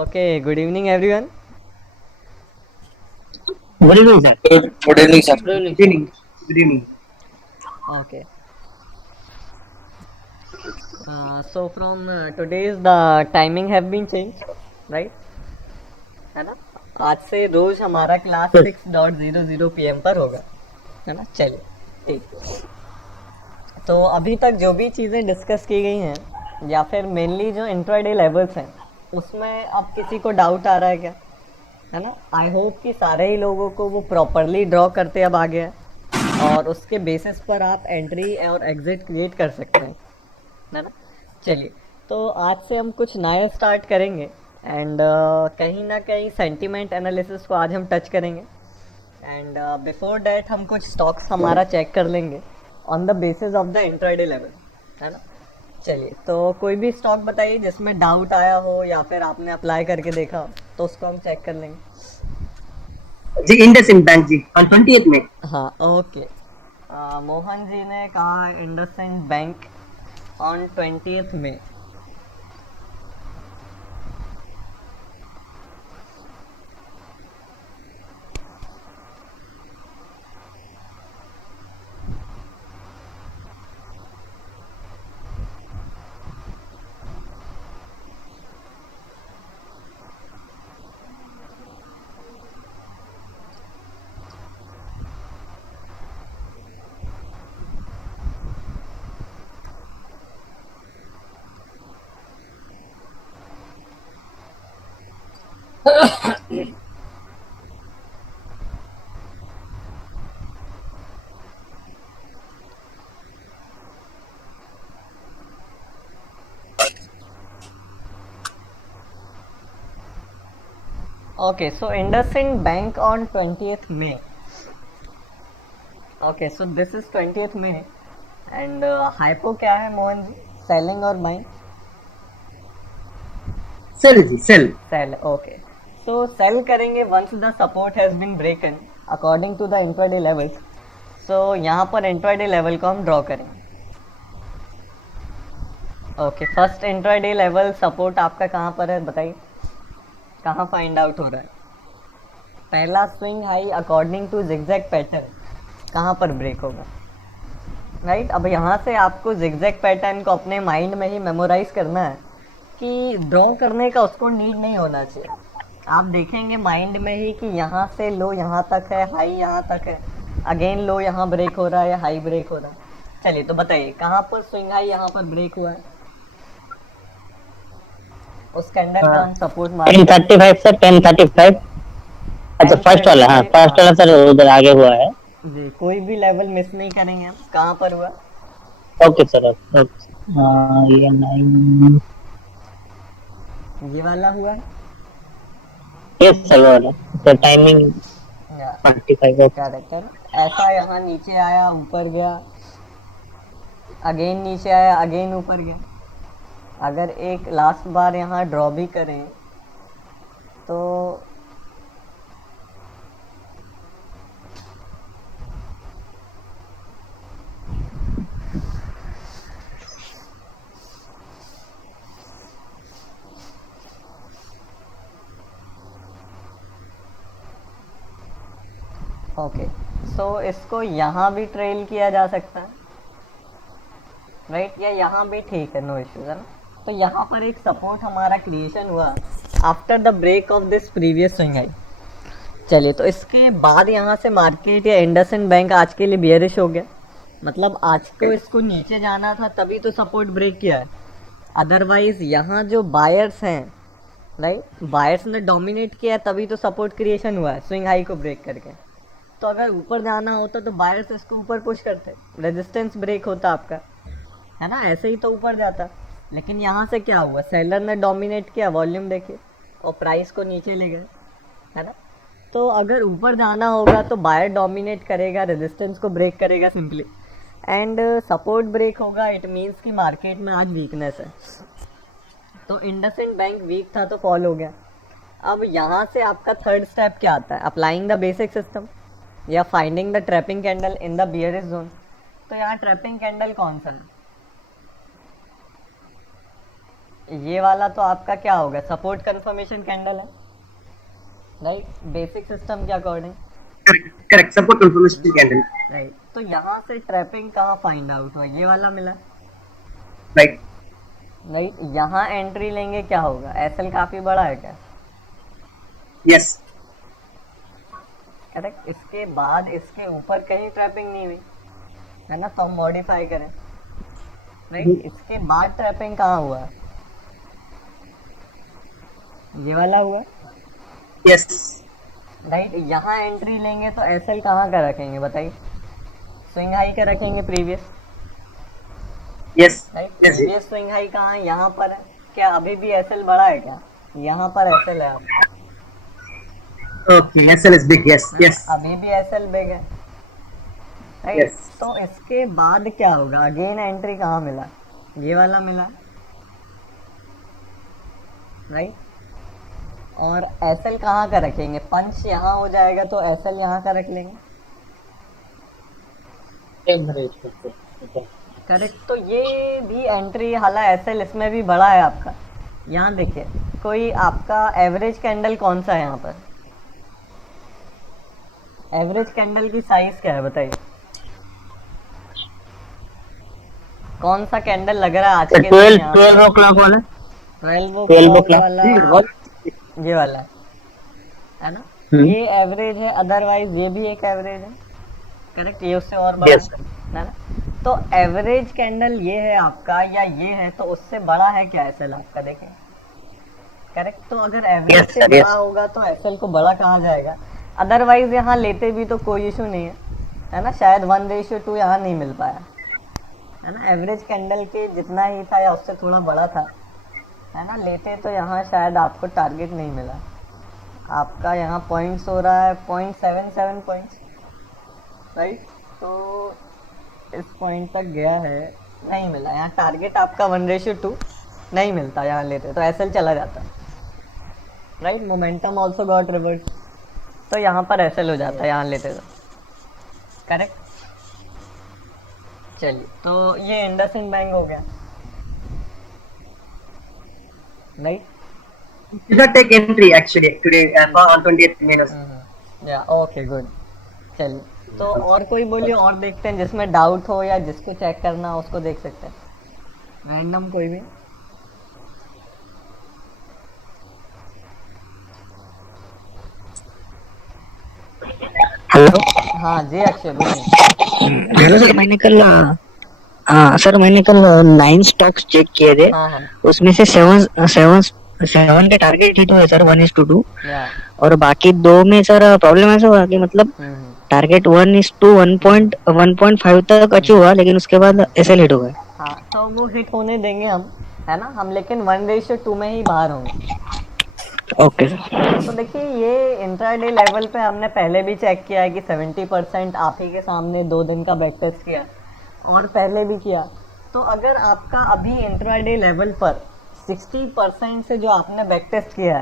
Okay, good evening everyone. Good evening, sir. Good evening, sir. Good evening, Good sir. evening. Good evening. Okay. So from today's the timing have been changed, right? है ना? आज से रोज हमारा class Yes. 6:00 PM पर होगा, है ना? चलिए, ठीक। तो अभी तक जो भी चीज़ें डिस्कस की गई हैं या फिर मेनली जो इंट्राडे लेवल्स हैं, उसमें अब किसी को डाउट आ रहा है क्या? है ना? आई होप कि सारे ही लोगों को वो प्रॉपरली ड्रॉ करते अब आ गया है और उसके बेसिस पर आप एंट्री और एग्जिट क्रिएट कर सकते हैं, है ना? चलिए, तो आज से हम कुछ नया स्टार्ट करेंगे एंड कहीं ना कहीं सेंटीमेंट एनालिसिस को आज हम टच करेंगे एंड बिफोर डैट हम कुछ स्टॉक्स हमारा चेक कर लेंगे on the basis of the intraday level, है ना? चलिए, तो कोई भी स्टॉक बताइए जिसमें डाउट आया हो या फिर आपने अप्लाई करके देखा हो, तो उसको हम चेक कर लेंगे। जी IndusInd बैंक जी on 20th में। हाँ, ओके। मोहन जी ने कहा इंडसइंड बैंक ऑन 20th में। Okay, so IndusInd Bank on 20th May. Okay, so this is 20th May. And hypo क्या है मोहन जी? Selling और buying? Sell जी sell. Sell, okay. So sell करेंगे once the support has been broken according to the intraday levels. So यहाँ पर intraday level को हम draw करेंगे. Okay, first intraday level support आपका कहाँ पर है बताइए, कहाँ फाइंड आउट हो रहा है? पहला swing high according to zigzag pattern कहाँ पर ब्रेक होगा, राइट? अब यहाँ से आपको जिगजैग पैटर्न को अपने माइंड में ही मेमोराइज करना है कि ड्रॉ करने का उसको नीड नहीं होना चाहिए। आप देखेंगे माइंड में ही कि यहाँ से लो यहाँ तक है, हाई यहाँ तक है, अगेन लो यहाँ ब्रेक हो रहा है या हाई ब्रेक हो रहा है। चलिए, तो बताइए कहाँ पर स्विंग हाई यहाँ पर ब्रेक हुआ है, उस कैंडल का हम सपोर्ट मार 1035 सर 1035। अच्छा फर्स्ट वाला, हाँ फर्स्ट वाला सर उधर आगे हुआ है। जी, कोई भी लेवल मिस नहीं करेंगे हम। कहाँ पर हुआ? Okay sir okay. ये 9। ये वाला हुआ है। यस सर वो वाला सर टाइमिंग 45 ओके। करेक्ट है ना? ऐसा यहाँ नीचे आया, ऊपर गया, अगेन नीचे आया, अगेन ऊपर गया। अगर एक लास्ट बार यहाँ ड्रॉ भी करें तो ओके, सो इसको यहाँ भी ट्रेल किया जा सकता है, राइट? या यहाँ भी ठीक है, नो इश्यूज, है ना? तो यहाँ पर एक सपोर्ट हमारा क्रिएशन हुआ after the break of this previous swing high. चलिए, तो इसके बाद यहाँ से मार्केट या इंडसइंड बैंक आज के लिए बियरिश हो गया। मतलब आज को इसको नीचे जाना था तभी तो सपोर्ट ब्रेक किया है, अदरवाइज यहाँ जो बायर्स हैं, राइट, बायर्स ने डोमिनेट किया है तभी तो सपोर्ट क्रिएशन हुआ है स्विंग हाई को ब्रेक करके। तो अगर ऊपर जाना होता तो बायर्स इसको ऊपर पुश करते, रेजिस्टेंस ब्रेक होता आपका, है ना? ऐसे ही तो ऊपर जाता। लेकिन यहाँ से क्या हुआ, सेलर ने डोमिनेट किया, वॉल्यूम देखिए, और प्राइस को नीचे ले गए, है ना? तो अगर ऊपर जाना होगा तो बायर डोमिनेट करेगा, रेजिस्टेंस को ब्रेक करेगा सिंपली, एंड सपोर्ट ब्रेक होगा। इट मीन्स कि मार्केट में आज वीकनेस है। तो इंडसइंड बैंक वीक था तो फॉल हो गया। अब यहाँ से आपका थर्ड स्टेप क्या आता है? अप्लाइंग द बेसिक सिस्टम या finding the trapping candle in the bearish zone. तो यहाँ ट्रैपिंग कैंडल कौन सा है? ये वाला तो आपका क्या होगा, सपोर्ट कंफर्मेशन कैंडल है, राइट, बेसिक सिस्टम के according, correct support confirmation candle, right. तो यहाँ से ट्रैपिंग कहाँ फाइंड आउट हुआ, ये वाला मिला, राइट, राइट। यहाँ एंट्री लेंगे क्या होगा, एसएल काफी बड़ा है क्या, यस, करेक्ट। इसके बाद इसके ऊपर कहीं ट्रैपिंग नहीं हुई है ना, तो हम मॉडिफाई करें, राइट। इसके बाद ट्रैपिंग कहाँ हुआ, ये वाला हुआ, यस, राइट। यहाँ एंट्री लेंगे तो एसएल कहाँ का रखेंगे बताइए, स्विंग हाई का रखेंगे previous, yes, right. Yes, previous swing high कहाँ है, यहाँ पर है क्या, अभी भी एसएल बड़ा है क्या, यहाँ पर एसएल है आपका, okay, SL is big, yes, yes, अभी भी एसएल बिग है, राइट। Yes. तो इसके बाद क्या होगा, अगेन एंट्री कहाँ मिला, ये वाला मिला, राइट। और एसएल कहाँ का रखेंगे, पंच यहाँ हो जाएगा तो एसएल यहाँ का रख लेंगे, करेक्ट। तो ये भी एंट्री, हालांकि एसएल इसमें भी बड़ा है आपका, यहाँ देखिए कोई आपका एवरेज कैंडल कौन सा है, यहाँ पर एवरेज कैंडल की साइज क्या है बताइए, कौन सा कैंडल लग रहा है आज के दिन 12 12 o'clock वाला, 12 o'clock वाला, What? ये वाला है ना, ये एवरेज है, अदरवाइज ये भी एक एवरेज है, करेक्ट, ये उससे और बड़ा Yes. है ना। तो एवरेज कैंडल ये है आपका या ये है, तो उससे बड़ा है क्या एसएल आपका, देखें, करेक्ट। तो अगर एवरेज Yes, से sir, बड़ा yes. होगा तो एसएल को बड़ा कहा जाएगा, अदरवाइज यहाँ लेते भी तो कोई इशू नहीं है ना, शायद 1:2 यहाँ नहीं मिल पाया है ना, एवरेज कैंडल के जितना ही था या उससे थोड़ा बड़ा था है ना, लेते तो यहाँ शायद आपको टारगेट नहीं मिला, आपका यहाँ पॉइंट्स हो रहा है 0.77 पॉइंट्स, राइट। तो इस पॉइंट तक गया है, नहीं मिला, यहाँ टारगेट आपका 1:2 नहीं मिलता, यहाँ लेते तो एसएल चला जाता, right. Momentum also got reverse, तो यहाँ पर एसएल हो जाता है यहाँ लेते तो, करेक्ट। चलिए, तो ये इंडसइंड बैंक हो गया, right. Did not take entry actually today on 20th minus. या ओके गुड। चलिए, तो और कोई बोलिए, और देखते हैं जिसमें डाउट हो या जिसको चेक करना हो उसको देख सकते हैं, रैंडम कोई भी। हेलो। हाँ जी अक्षय बोलिए। हेलो सर, मैंने कल 9 स्टॉक्स चेक किए थे, हाँ हाँ उसमें से 7 के टारगेट हिट हुए सर, 1:2, या और बाकी 2 में सर प्रॉब्लम ऐसा हुआ कि मतलब टारगेट 1:1.5 तक अचीव हुआ, लेकिन उसके बाद एसएल हिट हो गया। हाँ, तो वो हिट होने देंगे हम, है ना, हम लेकिन 1:2 में ही बाहर होंगे। Okay sir. तो देखिए, ये इंट्राडे लेवल पे हमने पहले भी चेक किया है कि 70% आप ही के सामने 2 दिन का बैक टेस्ट किया और पहले भी किया। तो अगर आपका अभी इंट्राडे लेवल पर 60% से जो आपने बैक टेस्ट किया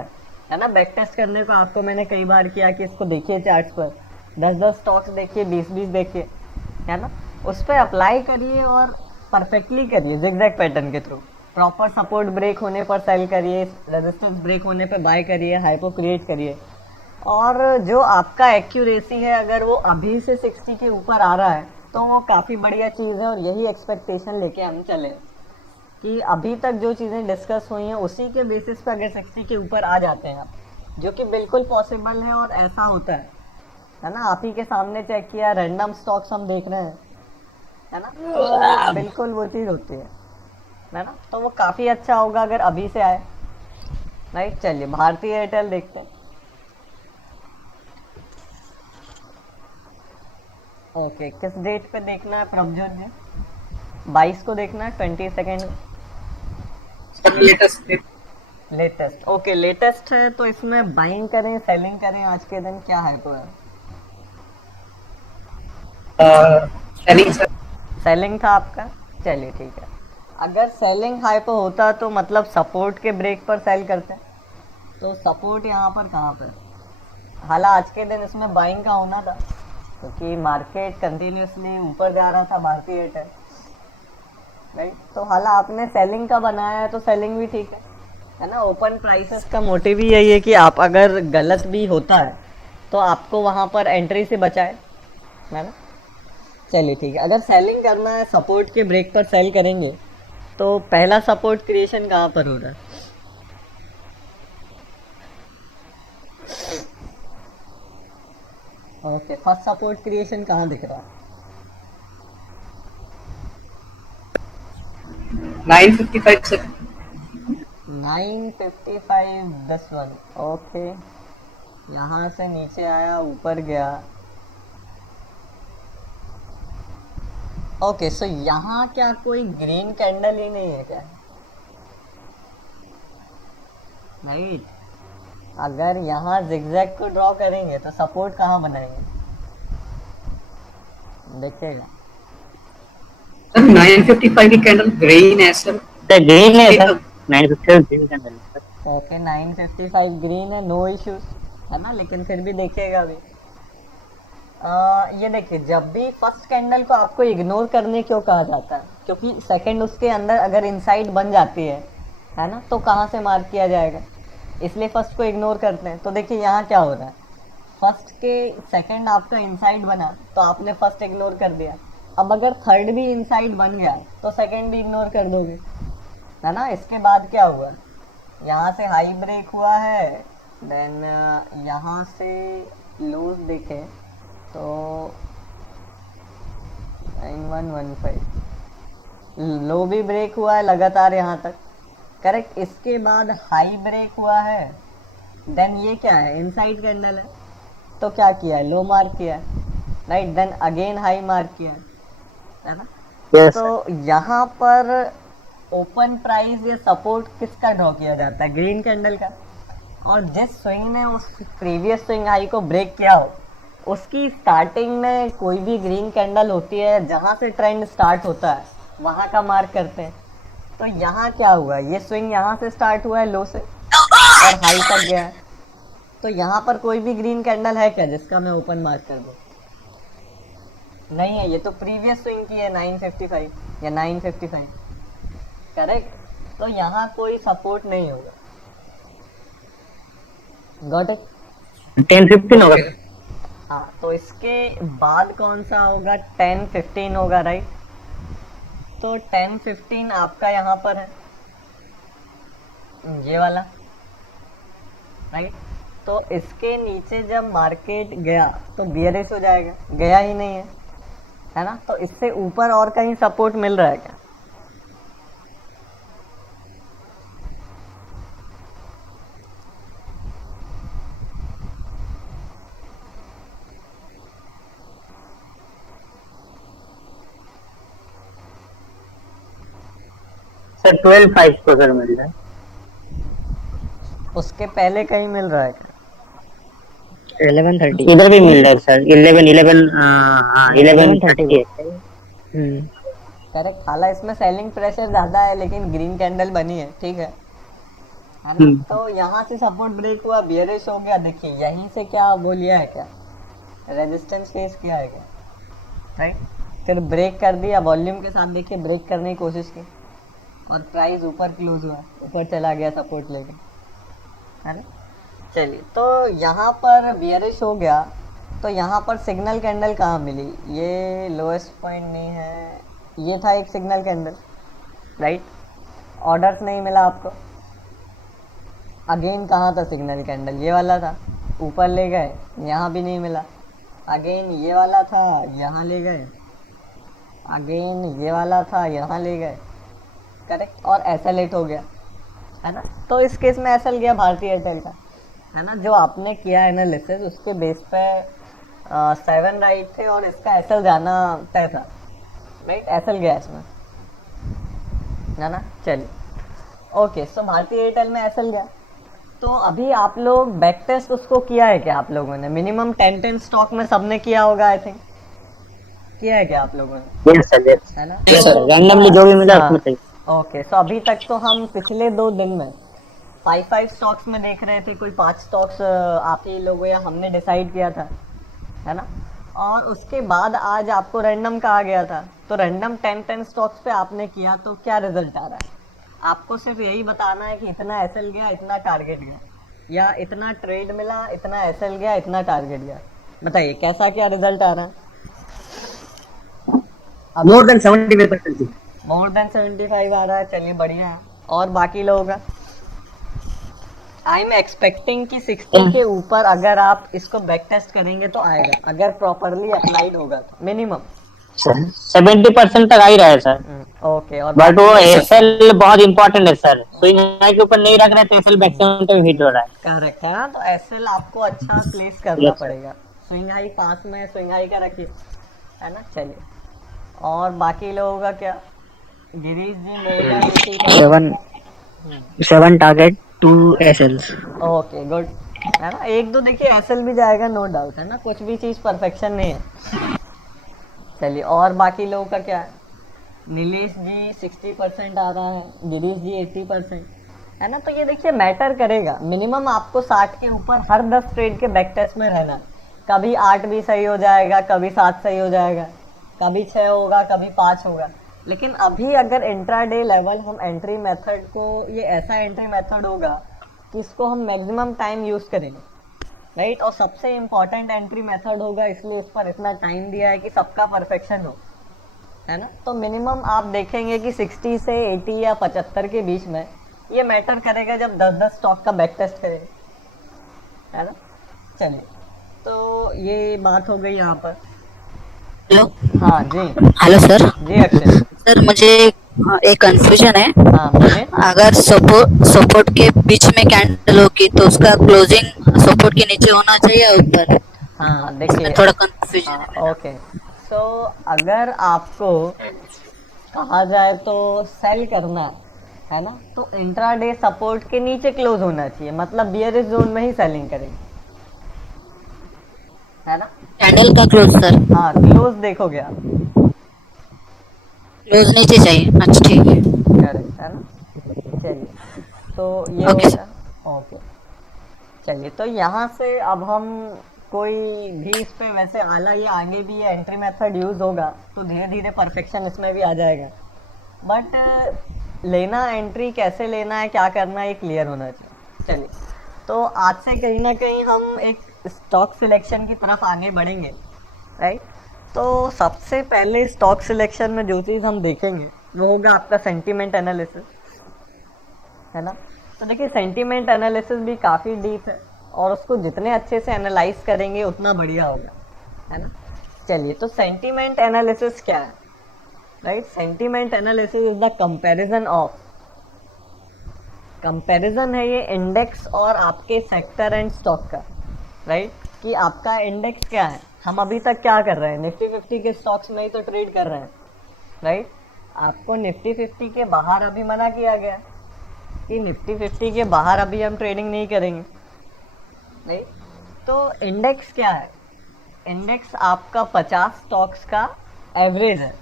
है ना, बैक टेस्ट करने को आपको मैंने कई बार किया कि इसको देखिए चार्ट्स पर, 10-10 स्टॉक्स देखिए, 20-20 देखिए, है ना, उस पर अप्लाई करिए और परफेक्टली करिए जिगजैग पैटर्न के थ्रू। प्रॉपर सपोर्ट ब्रेक होने पर सेल करिए, रेजिस्टेंस ब्रेक होने पर बाय करिए, हाइपो क्रिएट करिए। और जो आपका एक्यूरेसी है, अगर वो अभी से 60 के ऊपर आ रहा है तो वो काफ़ी बढ़िया चीज़ है, और यही एक्सपेक्टेशन लेके हम चले कि अभी तक जो चीज़ें डिस्कस हुई हैं उसी के बेसिस पे अगर 60 के ऊपर आ जाते हैं आप, जो कि बिल्कुल पॉसिबल है और ऐसा होता है ना, आप ही के सामने चेक किया, रैंडम स्टॉक्स हम देख रहे हैं, है ना, तो बिल्कुल वो चीज़ होती है ना, तो वो काफ़ी अच्छा होगा अगर अभी से आए, राइट। चलिए, भारतीय एयरटेल देखते हैं। ओके, किस डेट पे देखना है प्रभजोत जी? 22 को देखना है, 22 लेटेस्ट। ओके, लेटेस्ट है तो इसमें बाइंग करें, सेलिंग करें, आज के दिन क्या है तो सेलिंग था आपका। चलिए ठीक है, अगर सेलिंग हाई पे होता तो मतलब सपोर्ट के ब्रेक पर सेल करते हैं, तो सपोर्ट यहाँ पर कहाँ पर, हालांकि आज के दिन इसमें बाइंग का होना था क्योंकि मार्केट कंटिन्यूसली ऊपर जा रहा था भारतीय एयरटेल, राइट। तो हालांकि आपने सेलिंग का बनाया है तो सेलिंग भी ठीक है, है ना। ओपन प्राइसेस का मोटिव ही यही है कि आप अगर गलत भी होता है तो आपको वहाँ पर एंट्री से बचाए, है ना। चलिए ठीक है, अगर सेलिंग करना है सपोर्ट के ब्रेक पर सेल करेंगे तो पहला सपोर्ट क्रिएशन कहाँ पर हो रहा है? ओके, फर्स्ट सपोर्ट क्रिएशन कहाँ दिख रहा है? 955 sir. 955 this one. ओके, यहाँ से नीचे आया, ऊपर गया। ओके, सो यहाँ क्या कोई ग्रीन कैंडल ही नहीं है क्या? राइट, अगर यहाँ जिगजैग को ड्रॉ करेंगे तो सपोर्ट कहाँ बनाएंगे? देखिएगा, Sir, 955 की कैंडल ग्रीन है सर. सर ग्रीन है सर, 950 ग्रीन कैंडल है सर। ओके 955 ग्रीन है, नो इश्यूज, है ना। लेकिन फिर भी देखिएगा अभी ये देखिए, जब भी फर्स्ट कैंडल को आपको इग्नोर करने क्यों कहा जाता है? क्योंकि सेकंड उसके अंदर अगर इनसाइड बन जाती है ना, तो कहाँ से मार्क किया जाएगा, इसलिए फर्स्ट को इग्नोर करते हैं। तो देखिए यहाँ क्या हो रहा है, फर्स्ट के सेकंड आपका इनसाइड बना तो आपने फर्स्ट इग्नोर कर दिया। अब अगर थर्ड भी इनसाइड बन गया तो सेकंड भी इग्नोर कर दोगे, है ना। इसके बाद क्या हुआ, यहाँ से हाई ब्रेक हुआ है, देन यहाँ से लूज देखें तो 9115 लो भी ब्रेक हुआ है लगातार यहाँ तक, करेक्ट। इसके बाद हाई ब्रेक हुआ है, देन ये क्या है, इनसाइड कैंडल है, तो क्या किया है, लो मार्क किया है, right. Then again high mark किया है ना। Yes, तो यहाँ पर ओपन प्राइस या सपोर्ट किसका ड्रॉ किया जाता है, ग्रीन कैंडल का। और जिस स्विंग ने उस प्रीवियस स्विंग हाई को ब्रेक किया हो, उसकी स्टार्टिंग में कोई भी ग्रीन कैंडल होती है, जहाँ से ट्रेंड स्टार्ट होता है वहाँ का मार्क करते हैं। तो यहाँ क्या हुआ, ये स्विंग यहाँ से स्टार्ट हुआ है लो से और हाई तक गया है, तो यहाँ पर कोई भी ग्रीन कैंडल है क्या जिसका मैं ओपन मार्क कर दूँ? नहीं है, ये तो प्रीवियस स्विंग की है 955 या 955, करेक्ट। तो यहाँ कोई सपोर्ट नहीं होगा, गॉट इट। 1015 होगा। हाँ, तो इसके बाद कौन सा होगा, 1015 होगा, राइट। तो 1015 आपका यहाँ पर है, ये वाला, राइट। तो इसके नीचे जब मार्केट गया तो बियरिश हो जाएगा, गया ही नहीं है ना। तो इससे ऊपर और कहीं सपोर्ट मिल रहा है क्या? सर 12.5 को सर मिल रहा है। उसके पहले कहीं मिल रहा है क्या? 1130 इधर भी मिल रहा है सर, 11 हाँ 1130 है। करेक्ट। हालांकि इसमें सेलिंग प्रेशर ज़्यादा है, लेकिन ग्रीन कैंडल बनी है, ठीक है ना। तो यहाँ से सपोर्ट ब्रेक हुआ, बियरिश हो गया, देखिए यहीं से क्या वो लिया है क्या, रेजिस्टेंस फेस किया है क्या, राइट। फिर ब्रेक कर दिया, वॉल्यूम के साथ देखिए ब्रेक करने की कोशिश की और प्राइस ऊपर क्लोज हुआ, ऊपर चला गया सपोर्ट लेके, है ना। चलिए, तो यहाँ पर बियरिश हो गया, तो यहाँ पर सिग्नल कैंडल कहाँ मिली, ये लोएस्ट पॉइंट नहीं है, ये था एक सिग्नल कैंडल, राइट। ऑर्डर्स नहीं मिला आपको, अगेन कहाँ था सिग्नल कैंडल, ये वाला था, ऊपर ले गए, यहाँ भी नहीं मिला। अगेन ये वाला था, यहाँ ले गए, अगेन ये वाला था, यहाँ ले गए, करेक्ट। और एसएल8 हो गया, है ना। तो इस केस में एसएल गया भारतीय एयरटेल का, है ना। जो आपने किया एनालिसिस उसके बेस पे 7 राइट थे और इसका एसएल जाना तय था, राइट। एसएल गया इसमें, है ना। चलिए, ओके, सो भारतीय एयरटेल में एसएल गया। तो अभी आप लोग बैक टेस्ट उसको किया है क्या आप लोगों ने? मिनिमम 10 स्टॉक में सबने किया होगा, आई थिंक किया है क्या आप लोगों ने? यस सर, यस है ना। रैंडमली जो भी मिला उसमें सही। ओके, सो अभी तक तो हम पिछले 2 दिन में 5 स्टॉक्स में देख रहे थे, कोई 5 स्टॉक्स आप ही लोगों या हमने डिसाइड किया था, है ना। और उसके बाद आज आपको रैंडम कहा गया था, तो रैंडम 10 स्टॉक्स पे आपने किया, तो क्या रिजल्ट आ रहा है? आपको सिर्फ यही बताना है कि इतना एसएल गया, इतना टारगेट गया, या इतना ट्रेड मिला, इतना एसएल गया, इतना टारगेट गया। बताइए कैसा क्या रिजल्ट आ रहा है? More than 75%. मोर देन 75 आ रहा है, चलिए बढ़िया है। और बाकी लोगों का? आई एम एक्सपेक्टिंग कि 60 के ऊपर अगर आप इसको बैक टेस्ट करेंगे तो आएगा, अगर प्रॉपरली अप्लाइड होगा तो मिनिमम। 70% तक आ ही रहा है सर। ओके। और बट वो बाकी एसएल बहुत इंपॉर्टेंट है सर, स्विंग हाई के ऊपर नहीं रख रहे तो एसएल बैक पे हिट हो रहा है। करेक्ट है ना, तो एसएल आपको अच्छा प्लेस करना Yes, sir. पड़ेगा। स्विंग हाई 5 में स्विंग हाई का रखिए, है ना। चलिए, और बाकी लोगों का क्या? गिरीश जी मोर 7 target 2 SLs. ओके गुड, है ना। एक दो देखिए एसएल भी जाएगा, नो डाउट, है ना, कुछ भी चीज़ परफेक्शन नहीं है। चलिए, और बाकी लोगों का क्या है? नीलेश जी 60% आ रहा है, गिरीश जी 80%, है ना। तो ये देखिए मैटर करेगा, मिनिमम आपको 60 के ऊपर हर 10 ट्रेड के बैक टेस्ट में रहना है। कभी 8 भी सही हो जाएगा, कभी 7 सही हो जाएगा, कभी 6 होगा, कभी 5 होगा। लेकिन अभी अगर इंट्राडे लेवल हम एंट्री मेथड को, ये ऐसा एंट्री मेथड होगा कि इसको हम मैक्सिमम टाइम यूज़ करेंगे, राइट। और सबसे इम्पॉर्टेंट एंट्री मेथड होगा, इसलिए इस पर इतना टाइम दिया है कि सबका परफेक्शन हो, है ना। तो मिनिमम आप देखेंगे कि 60 से 80 या 75 के बीच में ये मैटर करेगा जब 10-10 स्टॉक का बैक टेस्ट करेंगे, है ना। चलिए, तो ये बात हो गई यहाँ पर। हेलो हाँ जी। Hello sir. जी अक्षय। सर मुझे एक कंफ्यूजन है। हाँ बोलिए। अगर सपोर्ट के बीच में कैंडल होगी तो उसका क्लोजिंग सपोर्ट के नीचे होना चाहिए या ऊपर? हाँ देखिए, थोड़ा कंफ्यूजन है मेरा। ओके। सो अगर आपको कहा जाए तो सेल करना है ना, तो इंट्राडे सपोर्ट के नीचे क्लोज होना चाहिए, मतलब बियरिश जोन में ही सेलिंग करेंगे, है ना। कैंडल का क्लोज सर? हाँ, क्लोज देखोगे आप, क्लोज नीचे चाहिए, अच्छा ठीक है। करेक्ट, है ना। चलिए, तो ये हो Okay, गया। ओके, चलिए, तो यहाँ से अब हम कोई भी इस पे वैसे आला या आगे भी ये एंट्री मेथड यूज़ होगा तो धीरे धीरे परफेक्शन इसमें भी आ जाएगा। बट लेना एंट्री कैसे लेना है, क्या करना है, ये क्लियर होना चाहिए। चलिए, तो आज से कहीं ना कहीं हम एक स्टॉक सिलेक्शन की तरफ आगे बढ़ेंगे, राइट। तो सबसे पहले स्टॉक सिलेक्शन में जो चीज़ हम देखेंगे वो होगा आपका सेंटीमेंट एनालिसिस, है ना। तो देखिए, सेंटीमेंट एनालिसिस भी काफ़ी डीप है और उसको जितने अच्छे से एनालाइज करेंगे उतना बढ़िया होगा, है ना। चलिए, तो सेंटीमेंट एनालिसिस क्या है, right. Sentiment analysis is the comparison of, comparison है ये इंडेक्स और आपके सेक्टर एंड स्टॉक का, राइट। कि आपका इंडेक्स क्या है, हम अभी तक क्या कर रहे हैं, निफ्टी 50 के स्टॉक्स में ही तो ट्रेड कर रहे हैं, राइट। आपको निफ्टी 50 के बाहर अभी मना किया गया कि निफ्टी 50 के बाहर अभी हम ट्रेडिंग नहीं करेंगे, नहीं। तो इंडेक्स क्या है, इंडेक्स आपका 50 स्टॉक्स का एवरेज है,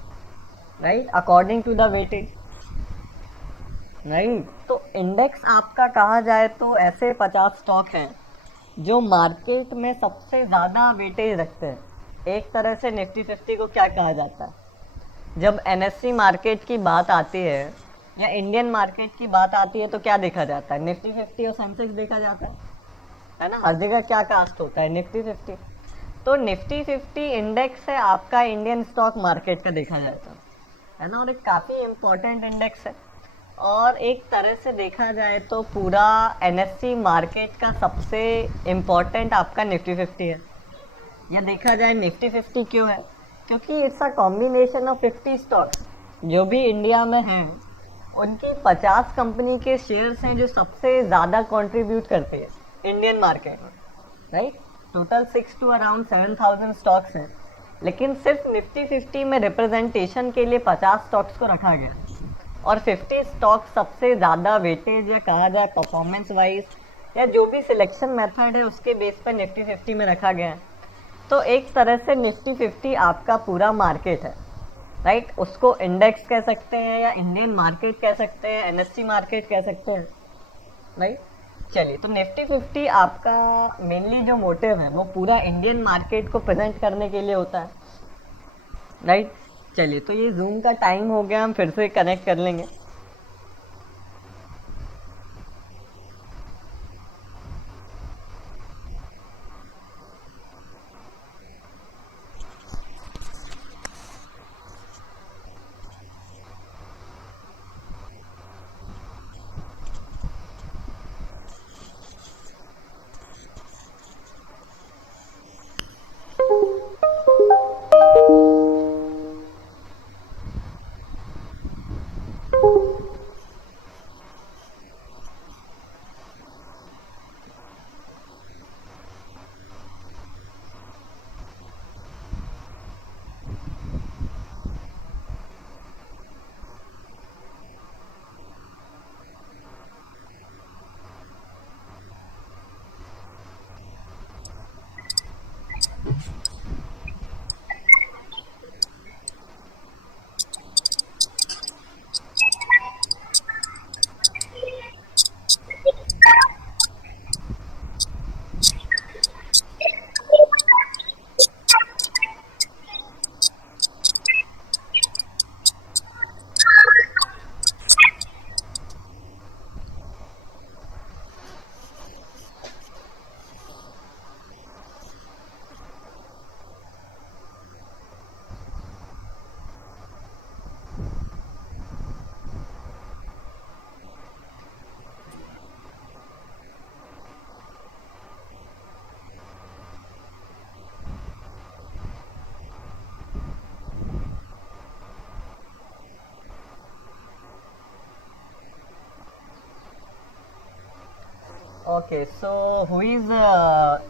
right, according to the weightage, right. तो इंडेक्स आपका कहा जाए तो ऐसे 50 स्टॉक हैं जो मार्केट में सबसे ज़्यादा वेटेज रखते हैं। एक तरह से निफ्टी 50 को क्या कहा जाता है, जब एनएससी मार्केट की बात आती है या इंडियन मार्केट की बात आती है तो क्या देखा जाता है, निफ्टी 50 और सेंसेक्स देखा जाता है ना। हर जगह क्या कास्ट होता है, निफ्टी 50। तो निफ्टी 50 इंडेक्स है आपका इंडियन स्टॉक मार्केट का देखा जाता है ना, और एक काफ़ी इम्पोर्टेंट इंडेक्स है। और एक तरह से देखा जाए तो पूरा एनएससी मार्केट का सबसे इम्पोर्टेंट आपका निफ्टी 50 है। या देखा जाए निफ्टी 50 क्यों है, क्योंकि it's a combination of 50 stocks जो भी इंडिया में हैं, उनकी 50 कंपनी के शेयर्स हैं जो सबसे ज़्यादा कंट्रीब्यूट करते हैं इंडियन मार्केट में, right. Total 6 to around 7,000 stocks हैं, लेकिन सिर्फ निफ्टी 50 में रिप्रेजेंटेशन के लिए 50 स्टॉक्स को रखा गया, और 50 स्टॉक सबसे ज़्यादा वेटेज या कहा जाए परफॉर्मेंस वाइज या जो भी सिलेक्शन मेथड है उसके बेस पर निफ्टी 50 में रखा गया है। तो एक तरह से निफ्टी 50 आपका पूरा मार्केट है, राइट। उसको इंडेक्स कह सकते हैं या इंडियन मार्केट कह सकते हैं, एनएससी मार्केट कह सकते हैं, राइट। चलिए, तो निफ्टी 50 आपका मेनली जो मोटिव है वो पूरा इंडियन मार्केट को प्रेजेंट करने के लिए होता है, राइट। चलिए, तो ये जूम का टाइम हो गया, हम फिर से कनेक्ट कर लेंगे। Okay, so who is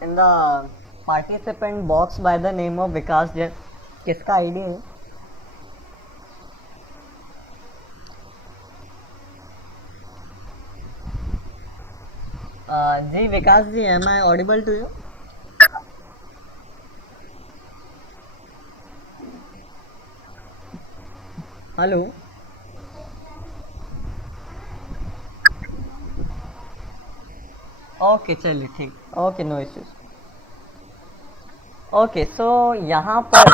in the participant box by the name of विकास जैन? किसका आईडी है? जी Vikas ji, am I audible to you? Hello. Okay चलिए ठीक. Okay no issues. Okay so यहाँ पर